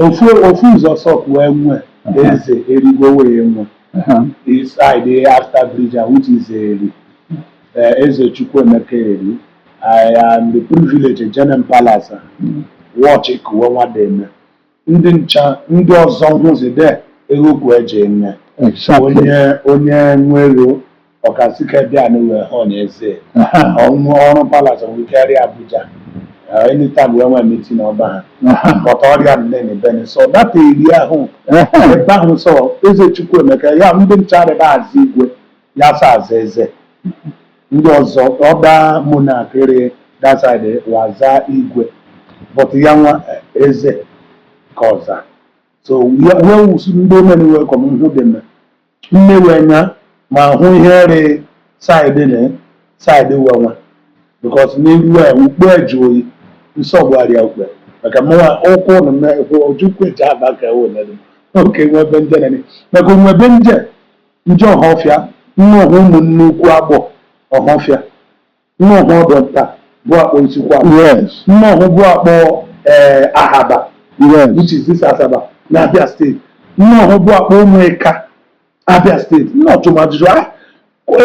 ofu ụzọ sọpụ enwe eze erigbo wee nwe is side after bridge which is eze Chukwuemeka eri I am the privilege Jenem Palace watch ikuwe nwademe ndị ncha ndị ọzọ hụzide egokwu eji eme onye nwere ọkasike bịa n'uwe ha na-eze ọrụ Palace wikeri Abuja anytime we want meeting ọba ha but ọrịa nnene bene so that area ahụ ebe ahụ so eze Chukwuemeka ya ndị ncha ebe azụ igwe ya sa aza eze ndị ọzọ ọba monakịrị that side waza igwe but ya nwa eze ka ọza so wee wusu ndị omeni wee kọm nhụ dị nne wee nya ma hụ ihe ri side wenwa because n'elu ukpo eji oyi nsogbu arịa ukpe maka mụnwa ụkwụ na ojukwu eji aba ka ewu nede oke nwebe nje nene maka nwebe nje ọhọfịa nnọọ ụmụnne ukwu agbọ ọhọfịa nnọọ ọdọ nta bụ akpọ isikwa nnọọ bụ akpọ ahaba which is this Asaba na Abia State nnọọ bụ akpọ ụmụịka Abia State nnọọ tụmajụjụ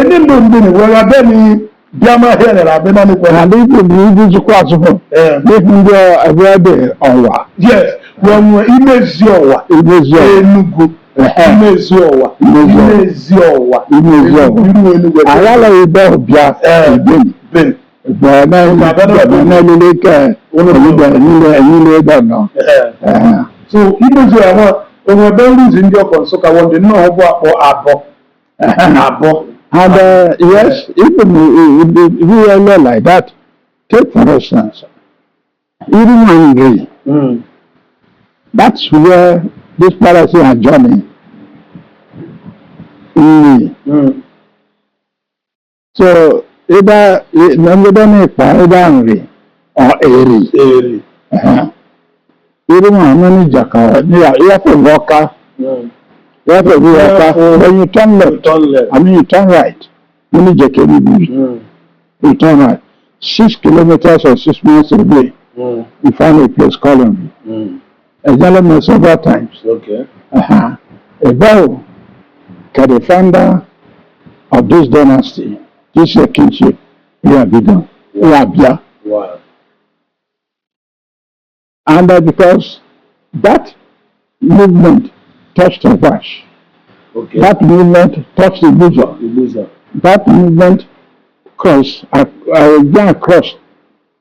ndị mgbe were abịa n'ihi Biama here na abịa naanị kwa and ndị jikwa azụpụ ndị abịa dị ọwa yes wee imezi ọwa Enugu imezi ọwa aghala ebe ọbịa Ben na-elele ka niile ebe nọ so imezi ọwa enwebe nruzi ndị ọkọ Nsụka wọndị nnọọ bụ akpọ abọ. And yes, even if we are like that, take for instance, even hungry, that's where this policy are journey. So either hungry or airy. Even when you have to walk. When you turn left, I mean you turn right. You turn right. 6 kilometers or 6 minutes a day. You find a place called a gentleman several times. Okay. A bow, the founder of this dynasty, this kinship, Wow. And because that movement touched the wash. Okay. That movement touched the bosom. That movement crossed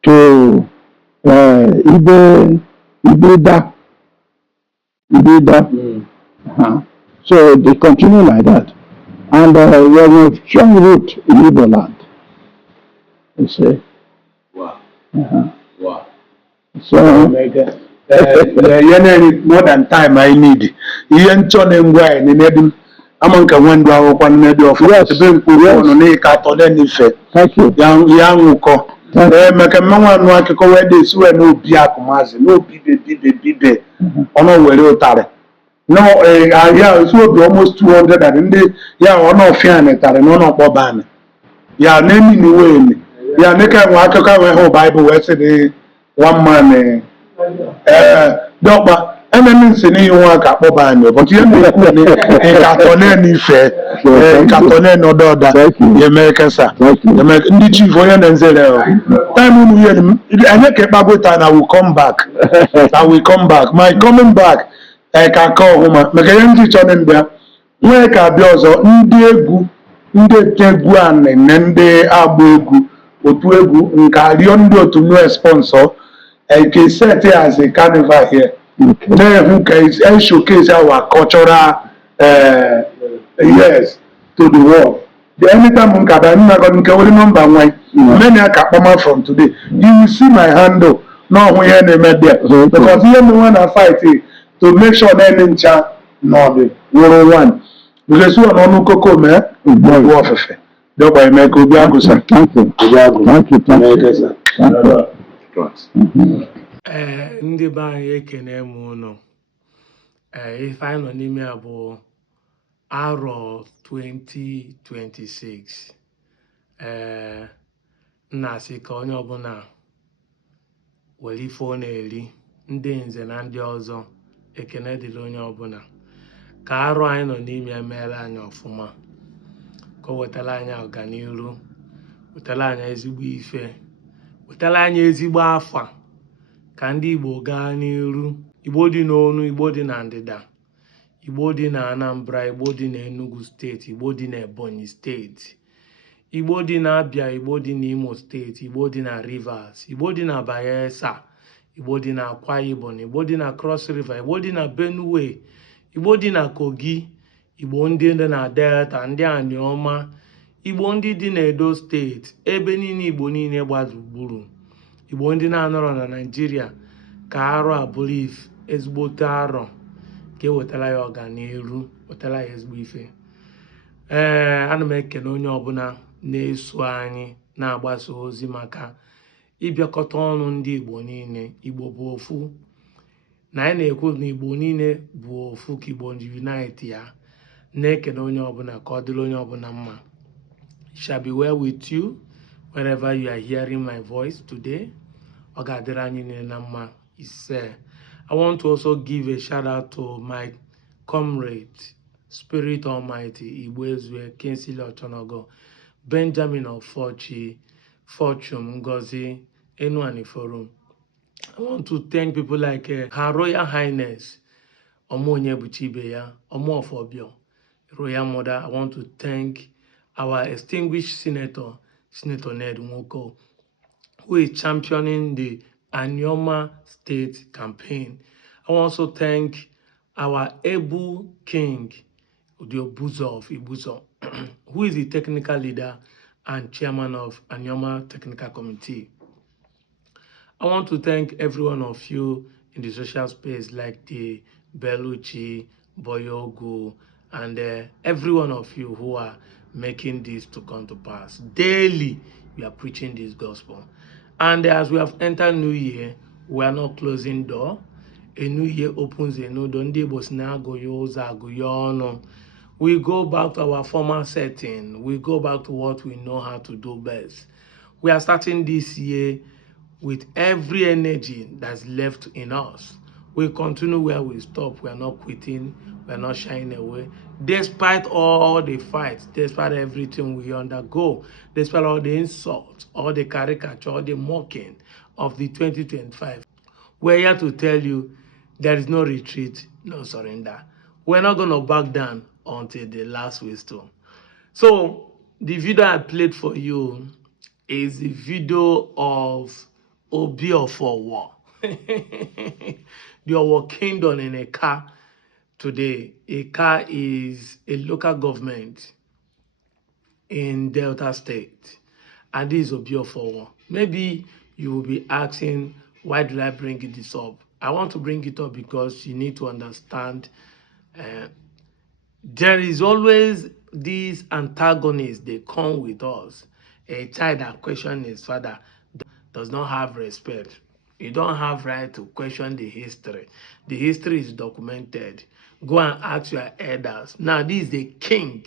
to Ibeda. So they continue like that. And we have a strong root in Igbo land. You see? Wow. Wow. So more than time I need. Ian Tonem Way, Nedim, among a window of 1 million of thank you. Young Uko. Macamama Nwakiko where they swear no Biakumazi, no Bibe, or no Welotare. No, yeah, it will be almost 200 and they, or no Fianet, and no Boban. Yeah, naming the way. Yeah, Nika Waka Bible, where say 1 man. Doctor, means in you work at Bobano, but you know, Catone no daughter, the American sir. The American chief and Zero. Time when I make a babu time, I will come back. My coming back, I can call home. Make a young teacher in there. Where can be also Ndegu, Ndeguan, and Nende Abugu, Otuegu, Nkariondo to no sponsor. I can set it as a carnival here. Then who can showcase our cultural yes to the world. The anytime I'm going to remember why many are Kapama from today. You will see my handle now when you met there. Because you know when I fight it to make sure that in chat no the World One. Because you are no Coco man, warfare. Thereby make Ubiagusa. Thank you. Ndị be anyị ekene m ụnụ ife anyị nọ n'ime ya bụ arọ 2026 nna asị ka onye ọbụla were ife ọ na-eri ndị nze na ndị ọzọ ekene dịrị onye ọbụla ka arụ anyị nọ n'ime emeela anyị ọfụma, ka o wetara anyị ọganiru, wetara anyị ezigbo ife, wetara anyị ezigbo afa, ka ndị Igbo gaa n'iru. Igbo dị n'onu, Igbo dị na ndịda, Igbo dị na Anambra, Igbo dị na Enugu steeti, Igbo dị na Ebonyi steeti, Igbo dị na Abia, Igbo dị na Imo steeti, Igbo dị na Rivers, Igbo dị na Bayelsa, Igbo dị na Akwa Ibom, Igbo dị na Cross River, Igbo dị na Benue, Igbo dị na Kogi, Igbo ndị dị na Delta, ndị Anioma, Igbo ndị dị na Edo steeti, ebe niile Igbo niile gburugburu, Igbo ndị na-anọrọ na Naịjirịa, ka arụ a bụrụ ezigbote arọ, ka e wetara ya ọganiru, wetara ya ezigbo ife. Ana m ekene onye ọbụla na-eso anyị na-agbasa ozi maka ịbịakọta ọnụ ndị Igbo niile. Igbo bụ ofu, na anyị na-ekwu na Igbo niile bụ ofu, ka Igbo unite ya. Na-ekene onye ọbụla, ka ọ dịrị onye ọbụla mma. It shall be well with you wherever you are hearing my voice today. Ọ ga-adịrị anyị niile na mma ise. I want to also give a shout out to my comrade, Spirit Almighty, Igbo Ezue, Kinsley Ochonogo, Benjamin Ofochi, Fortune Ngozi, Enuani Forum. I want to thank people like Her Royal Highness, Omonye Buchibeya, Omo of Obio, Royal Mother. I want to thank our extinguished Senator, Senator Ned Nwoko, who is championing the Anioma State campaign. I want to thank our able king, Udiobuzo of Ibuzo, who is the technical leader and chairman of Anioma Technical Committee. I want to thank every one of you in the social space, like the Beluchi, Boyogu, and every one of you who are making this to come to pass. Daily, we are preaching this gospel. And as we have entered New Year, we are not closing door. A new year opens a new door. We go back to our former setting. We go back to what we know how to do best. We are starting this year with every energy that's left in us. We continue where we stop. We are not quitting. We are not shying away. Despite all the fights, despite everything we undergo, despite all the insults, all the caricature, all the mocking of the 2025, we're here to tell you there is no retreat, no surrender. We're not going to back down until the last whistle. So the video I played for you is the video of Obi of Okowa. The Owa Kingdom in a car today. A car is a local government in Delta State, and this is Obi of Okowa. Maybe you will be asking, why did I bring this up? I want to bring it up because you need to understand there is always these antagonists, they come with us. A child that questions his father does not have respect. You don't have right to question the history. The history is documented. Go and ask your elders. Now, this is the king,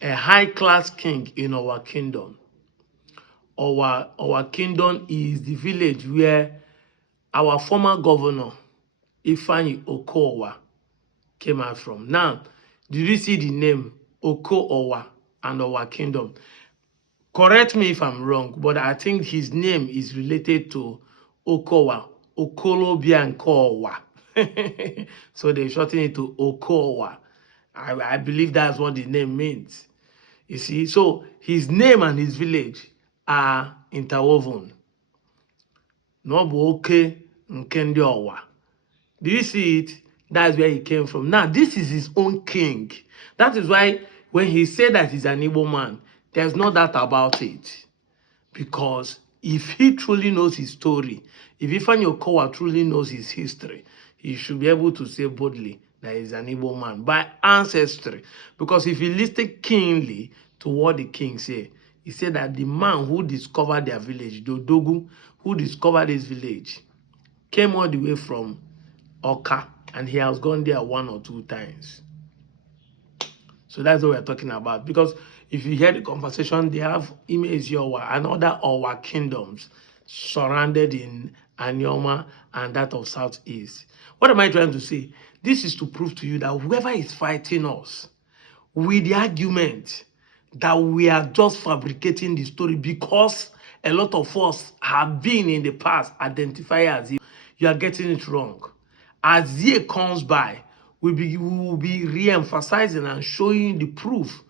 a high-class king in our kingdom. Our kingdom is the village where our former governor, Ifeanyi Okowa, came out from. Now, did you see the name Okowa and our kingdom? Correct me if I'm wrong, but I think his name is related to Okowa, Okolobia and Kowa. So they shorten it to Okowa. I believe that's what the name means. You see, so his name and his village are interwoven. Nobuoke Nkendi Owa. Do you see it? That's where he came from. Now, this is his own king. That is why when he said that he's an Igbo man, there's no doubt about it. Because if he truly knows his story, if Ifeanyi Okowa truly knows his history, he should be able to say boldly that he's an Igbo man by ancestry. Because if he listened keenly to what the king said, he said that the man who discovered their village, the Odogu, who discovered this village, came all the way from Oka, and he has gone there 1 or 2 times. So that's what we're talking about. Because if you hear the conversation, they have Imezi Owa and other Owa kingdoms surrounded in Anyoma and that of Southeast. What am I trying to say? This is to prove to you that whoever is fighting us with the argument that we are just fabricating the story because a lot of us have been in the past identified as Igbo, you are getting it wrong. As year comes by, we will be re-emphasizing and showing the proof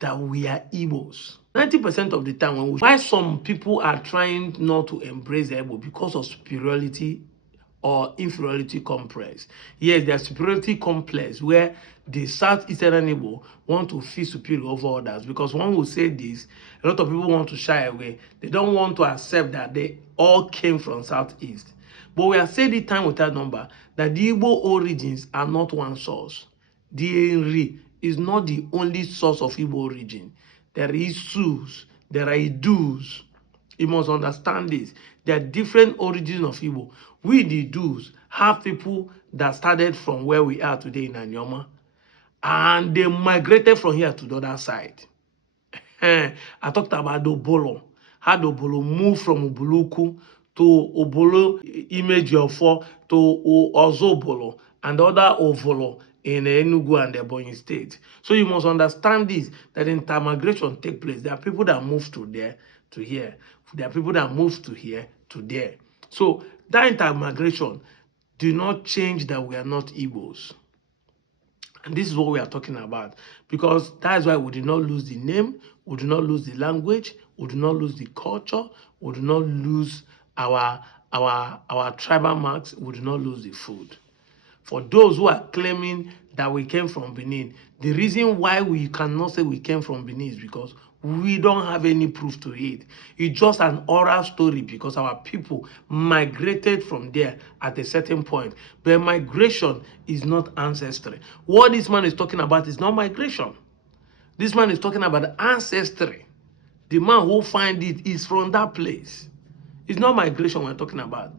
that we are Igbos. 90% of the time, why some people are trying not to embrace the Igbo because of superiority or inferiority complex. Yes, there's superiority complex where the Southeastern Igbo want to feel superior over others, because one will say this, a lot of people want to shy away. They don't want to accept that they all came from Southeast. But we have said it time without number that the Igbo origins are not one source. The Enri is not the only source of Igbo origin. There is Sus, there are Idus. You must understand this. There are different origins of Igbo. We, the Idus, have people that started from where we are today in Anyoma, and they migrated from here to the other side. I talked about the Obolo. How the Obolo moved from Ubuluku to Obolo Imejiofor to Ozobolo and other Ovolo in Enugu and Ebonyi State. So you must understand this, that intermigration take place. There are people that move to there to here. There are people that move to here to there. So that intermigration do not change that we are not Igbos. And this is what we are talking about, because that's why we do not lose the name, we do not lose the language, we do not lose the culture, we do not lose our tribal marks, we do not lose the food. For those who are claiming that we came from Benin, the reason why we cannot say we came from Benin is because we don't have any proof to it. It's just an oral story because our people migrated from there at a certain point. But migration is not ancestry. What this man is talking about is not migration. This man is talking about ancestry. The man who find it is from that place. It's not migration we're talking about.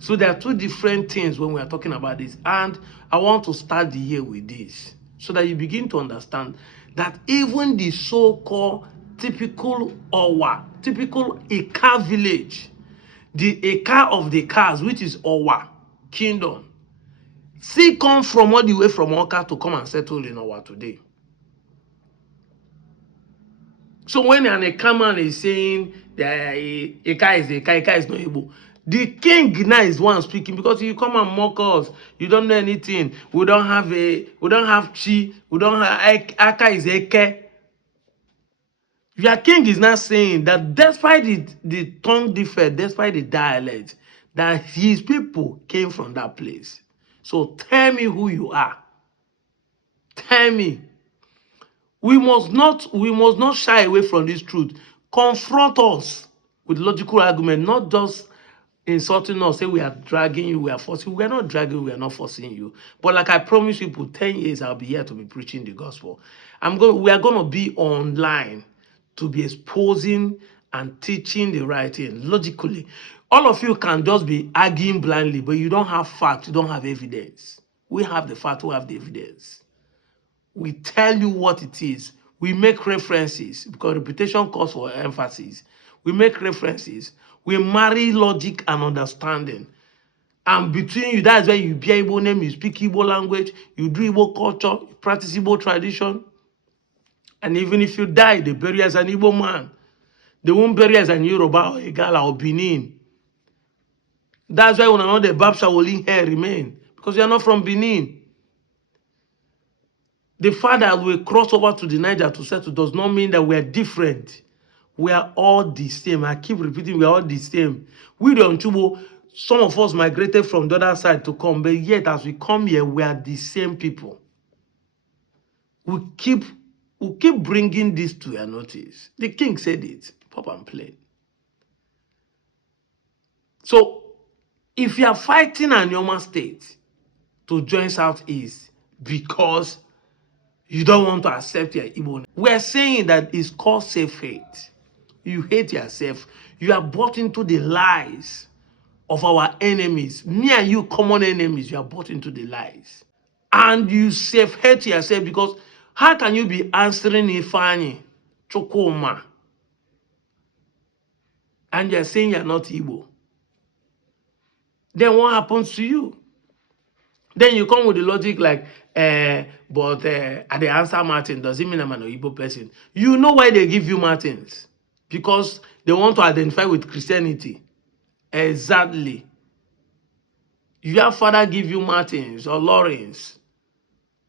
So there are two different things when we are talking about this. And I want to start the year with this so that you begin to understand that even the so-called typical OWA, typical Eka village, the Eka of the Kas, which is OWA kingdom, still come from all the way from Oka to come and settle in OWA today. So when an Eka man is saying that Eka is Eka, Eka is not Igbo, the king now is one speaking, because you come and mock us. You don't know anything. We don't have chi. We don't have Aka is Eke. Your king is not saying that despite the tongue difference, despite the dialect, that his people came from that place. So tell me who you are. Tell me. We must not shy away from this truth. Confront us with logical argument, not just insulting us, say we are dragging you, we are forcing you. We are not dragging you, we are not forcing you. But like I promised people, 10 years I'll be here to be preaching the gospel. We are going to be online to be exposing and teaching the right thing logically. All of you can just be arguing blindly, but you don't have facts, you don't have evidence. We have the fact, we have the evidence. We tell you what it is. We make references because reputation calls for emphasis. We make references. We marry logic and understanding. And between you, that's why you bear Igbo name, you speak Igbo language, you do Igbo culture, you practice Igbo tradition. And even if you die, they bury you as an Igbo man. They won't bury you as an Yoruba or Igala or Benin. That's why when I know the Babsha will here remain, because you are not from Benin. The fact that we cross over to the Niger to settle does not mean that we are different. We are all the same. I keep repeating, we are all the same. We don't Chubo, some of us migrated from the other side to come, but yet as we come here, we are the same people. We keep bringing this to your notice. The king said it, pop and play. So, if you are fighting Anyoma State to join Southeast because you don't want to accept your Igbo, we are saying that it's called self-hate. You hate yourself. You are bought into the lies of our enemies. Me and you, common enemies, you are bought into the lies. And you self-hate yourself, because how can you be answering Ifeanyi, Chukuma, and you're saying you're not Igbo? then what happens to you? Then you come with the logic like, but at the answer Martin, does it mean I'm an Igbo person? You know why they give you Martins? Because they want to identify with Christianity. Exactly. Your father give you Martins or Lawrence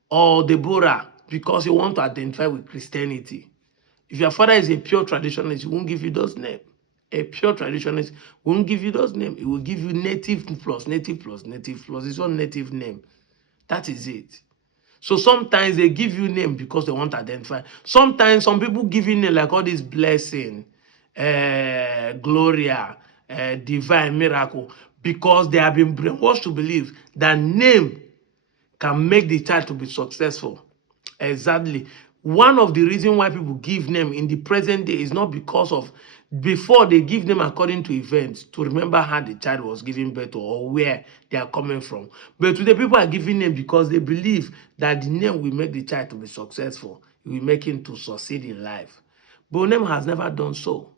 or Deborah because you want to identify with Christianity. If your father is a pure traditionalist, he won't give you those names. A pure traditionalist won't give you those names. It will give you native plus native plus native plus his own native name. That is it. So sometimes they give you name because they want to identify. Sometimes some people give you name like all this blessing, Gloria, divine, miracle, because they have been brainwashed to believe that name can make the child to be successful. Exactly. One of the reasons why people give name in the present day is not because of before they give them according to events to remember how the child was given birth to or where they are coming from. But today people are giving name because they believe that the name will make the child to be successful. It will make him to succeed in life. But name has never done so.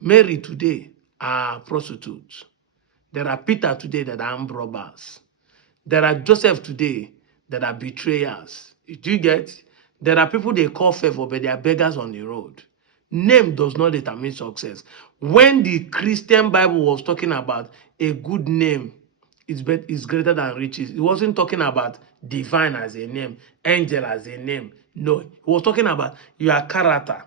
Mary today are prostitutes. There are Peter today that are armed robbers. There are Joseph today that are betrayers. Do you get? There are people they call favor, but they are beggars on the road. Name does not determine success. When the Christian Bible was talking about a good name is greater than riches, it wasn't talking about divine as a name, angel as a name. No, it was talking about your character,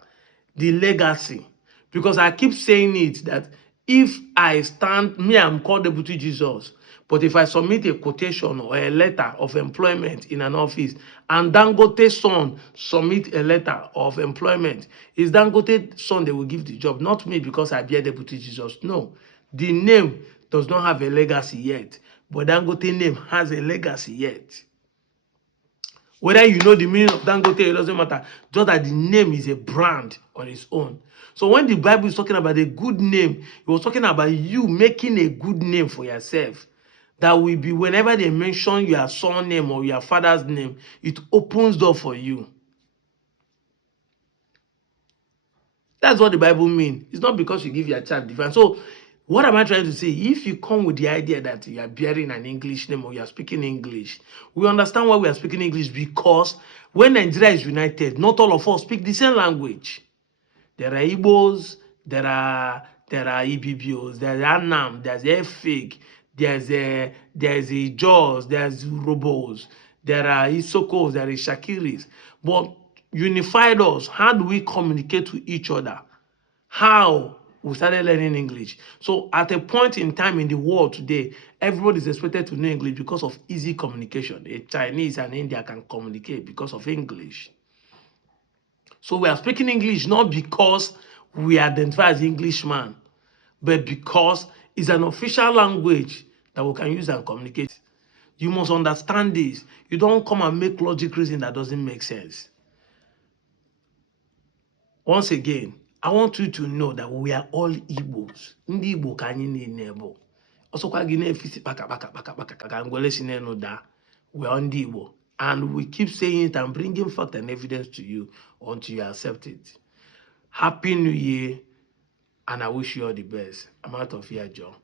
the legacy. Because I keep saying it that if I stand, me, I'm called Deputy Jesus. But if I submit a quotation or a letter of employment in an office and Dangote's son submit a letter of employment, is Dangote's son they will give the job, not me because I bear Deputy Jesus. No, the name does not have a legacy yet, but Dangote's name has a legacy yet. Whether you know the meaning of Dangote, it doesn't matter. Just that the name is a brand on its own. So when the Bible is talking about a good name, it was talking about you making a good name for yourself. That will be whenever they mention your son name or your father's name, it opens door for you. That's what the Bible means. It's not because you give your child divine. So what am I trying to say? If you come with the idea that you are bearing an English name or you are speaking English, we understand why we are speaking English, because when Nigeria is united, not all of us speak the same language. There are Igbos, there are Ibibios, there's Anam, there's Efik, there's a Jaws, there's Robos, there are Isokos, there is Shakiris. But unified us, how do we communicate to each other? How we started learning English. So at a point in time in the world today, everybody is expected to know English because of easy communication. A Chinese and India can communicate because of English. So we are speaking English not because we identify as Englishman, but because it's an official language that we can use and communicate. You must understand this. You don't come and make logic reason that doesn't make sense. Once again, I want you to know that we are all Igbos. Ndị Igbo ka anyị niile bụ. Ọsọkwa gị na-efisi kpaka ka ngwele si n'enu daa. We are ndị Igbo. And we keep saying it and bringing fact and evidence to you until you accept it. Happy New Year, and I wish you all the best. I'm out of here, Joe.